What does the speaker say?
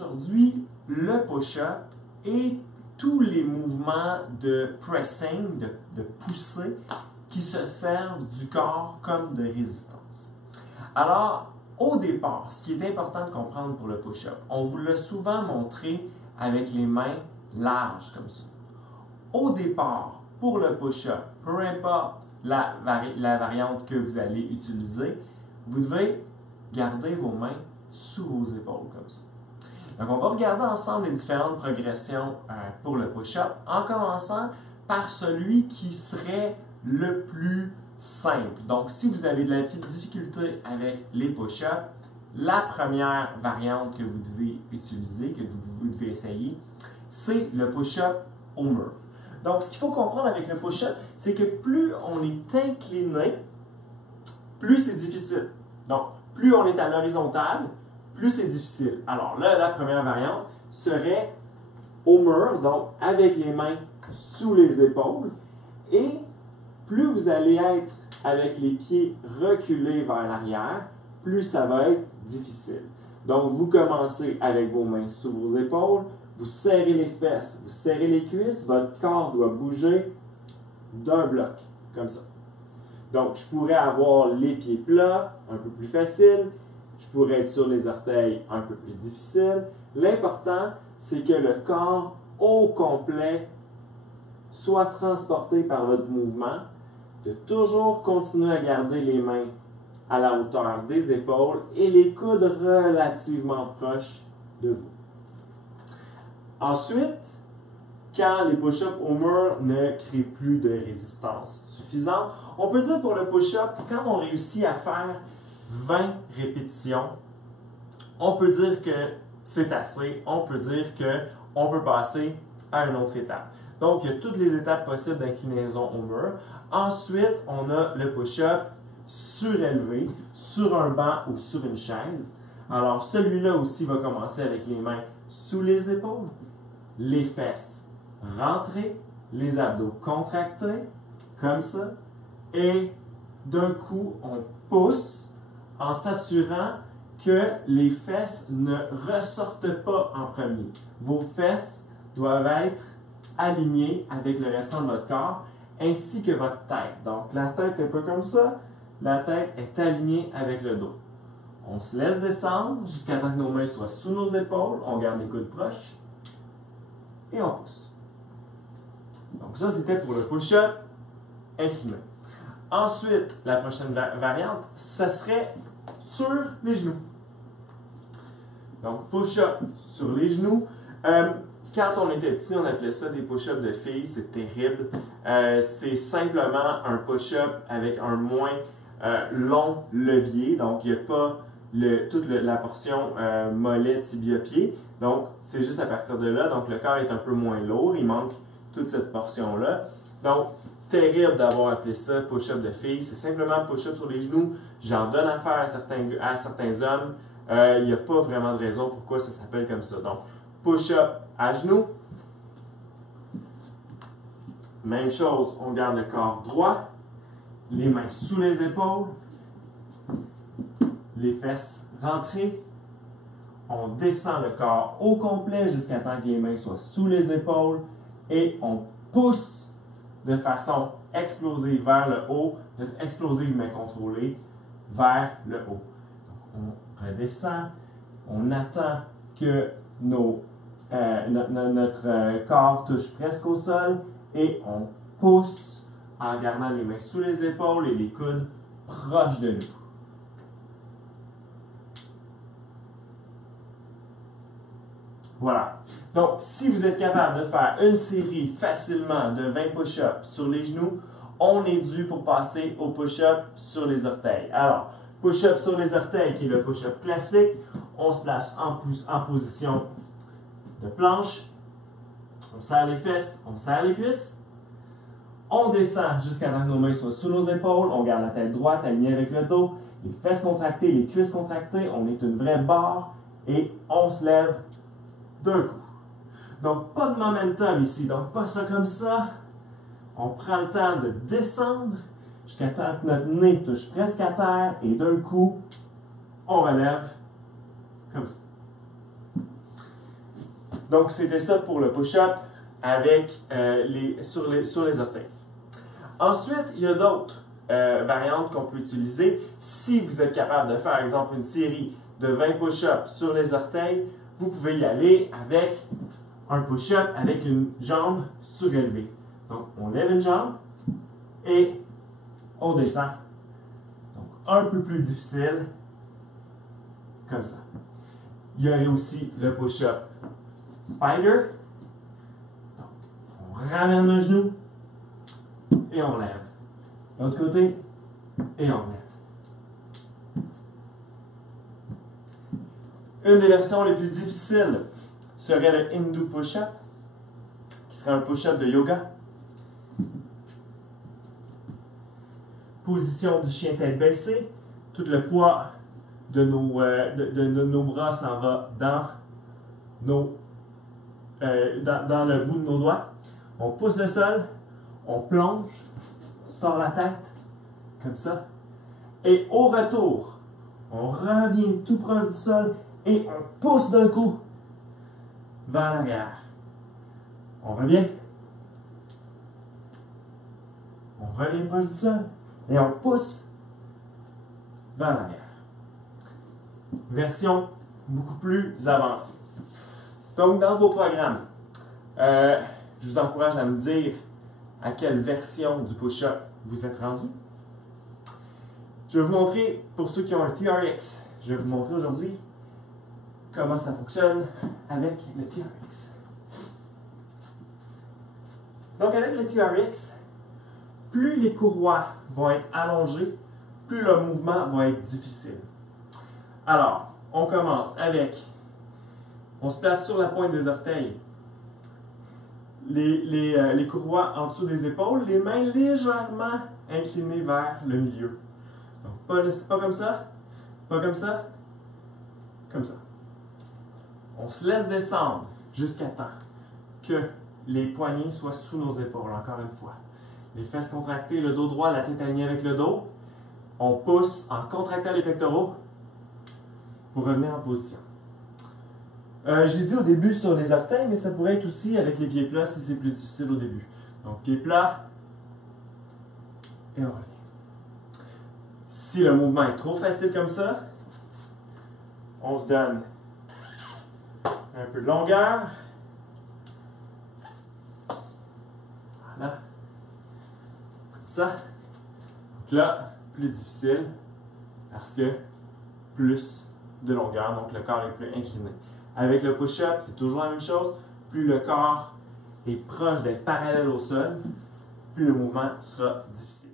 aujourd'hui le push-up et tous les mouvements de pressing, de poussée, qui se servent du corps comme de résistance. Alors, au départ, ce qui est important de comprendre pour le push-up, on vous l'a souvent montré avec les mains larges comme ça. Au départ, pour le push-up, peu importe la variante que vous allez utiliser, vous devez garder vos mains sous vos épaules comme ça. Donc, on va regarder ensemble les différentes progressions pour le push-up, en commençant par celui qui serait le plus simple. Donc, si vous avez de la difficulté avec les push-ups, la première variante que vous devez utiliser, que vous devez essayer, c'est le push-up au mur. Donc, ce qu'il faut comprendre avec le push-up, c'est que plus on est incliné, plus c'est difficile. Donc, plus on est à l'horizontale, plus c'est difficile. Alors là, la première variante serait au mur, donc avec les mains sous les épaules. Et plus vous allez être avec les pieds reculés vers l'arrière, plus ça va être difficile. Donc, vous commencez avec vos mains sous vos épaules, vous serrez les fesses, vous serrez les cuisses, votre corps doit bouger d'un bloc, comme ça. Donc, je pourrais avoir les pieds plats, un peu plus facile. Je pourrais être sur les orteils, un peu plus difficile. L'important, c'est que le corps au complet soit transporté par votre mouvement, de toujours continuer à garder les mains à la hauteur des épaules et les coudes relativement proches de vous. Ensuite, quand les push-ups au mur ne créent plus de résistance suffisante, on peut dire pour le push-up, quand on réussit à faire 20 répétitions, on peut dire que c'est assez, on peut dire qu'on peut passer à une autre étape. Donc, il y a toutes les étapes possibles d'inclinaison au mur. Ensuite, on a le push-up surélevé sur un banc ou sur une chaise. Alors, celui-là aussi va commencer avec les mains sous les épaules, les fesses rentrées, les abdos contractés, comme ça. Et d'un coup, on pousse en s'assurant que les fesses ne ressortent pas en premier. Vos fesses doivent être alignées avec le restant de votre corps, ainsi que votre tête. Donc, la tête est un peu comme ça. La tête est alignée avec le dos. On se laisse descendre jusqu'à temps que nos mains soient sous nos épaules. On garde les coudes proches. Et on pousse. Donc, ça, c'était pour le push-up incliné. Ensuite, la prochaine variante, ça serait sur les genoux. Donc, push-up sur les genoux. Quand on était petit, on appelait ça des push-ups de filles. C'est terrible. C'est simplement un push-up avec un moins long levier. Donc, il n'y a pas toute la portion mollet, tibia, pied. Donc, c'est juste à partir de là. Donc, le corps est un peu moins lourd. Il manque toute cette portion-là. Donc, terrible d'avoir appelé ça push-up de filles. C'est simplement push-up sur les genoux. J'en donne à faire à certains hommes. Il n'y a pas vraiment de raison pourquoi ça s'appelle comme ça. Donc, push-up à genoux. Même chose, on garde le corps droit. Les mains sous les épaules. Les fesses rentrées. On descend le corps au complet jusqu'à temps que les mains soient sous les épaules. Et on pousse de façon explosive vers le haut, explosive mais contrôlée, vers le haut. Donc, on redescend, on attend que notre corps touche presque au sol et on pousse en gardant les mains sous les épaules et les coudes proches de nous. Voilà. Donc, si vous êtes capable de faire une série facilement de 20 push-ups sur les genoux, on est dû pour passer au push-up sur les orteils. Alors, push-up sur les orteils, qui est le push-up classique, on se place en position de planche, on serre les fesses, on serre les cuisses, on descend jusqu'à temps que nos mains soient sous nos épaules, on garde la tête droite alignée avec le dos, les fesses contractées, les cuisses contractées, on est une vraie barre et on se lève d'un coup. Donc, pas de momentum ici. Donc, pas ça comme ça. On prend le temps de descendre jusqu'à temps que notre nez touche presque à terre et d'un coup, on relève comme ça. Donc, c'était ça pour le push-up avec, sur les orteils. Ensuite, il y a d'autres variantes qu'on peut utiliser. Si vous êtes capable de faire, par exemple, une série de 20 push-ups sur les orteils, vous pouvez y aller avec un push-up avec une jambe surélevée. Donc, on lève une jambe et on descend. Donc, un peu plus difficile, comme ça. Il y aurait aussi le push-up spider. Donc, on ramène un genou et on lève. L'autre côté et on lève. Une des versions les plus difficiles serait le Hindu push-up, qui serait un push-up de yoga. Position du chien tête baissée. Tout le poids de nos bras s'en va dans le bout de nos doigts. On pousse le sol, on plonge, sort la tête, comme ça. Et au retour, on revient tout proche du sol et on pousse d'un coup vers l'arrière. On revient. On revient proche du sol et on pousse vers l'arrière. Version beaucoup plus avancée. Donc, dans vos programmes, je vous encourage à me dire à quelle version du push-up vous êtes rendu. Je vais vous montrer, pour ceux qui ont un TRX, je vais vous montrer aujourd'hui comment ça fonctionne avec le TRX. Donc, avec le TRX, plus les courroies vont être allongées, plus le mouvement va être difficile. Alors, on commence avec, on se place sur la pointe des orteils, les courroies en dessous des épaules, les mains légèrement inclinées vers le milieu. Donc, pas comme ça, pas comme ça, comme ça. On se laisse descendre jusqu'à temps que les poignets soient sous nos épaules, encore une fois. Les fesses contractées, le dos droit, la tête alignée avec le dos. On pousse en contractant les pectoraux pour revenir en position. J'ai dit au début sur les orteils, mais ça pourrait être aussi avec les pieds plats si c'est plus difficile au début. Donc, pieds plats, et on revient. Si le mouvement est trop facile comme ça, on se donne un peu de longueur. Voilà. Comme ça. Donc là, plus difficile parce que plus de longueur, donc le corps est plus incliné. Avec le push-up, c'est toujours la même chose. Plus le corps est proche d'être parallèle au sol, plus le mouvement sera difficile.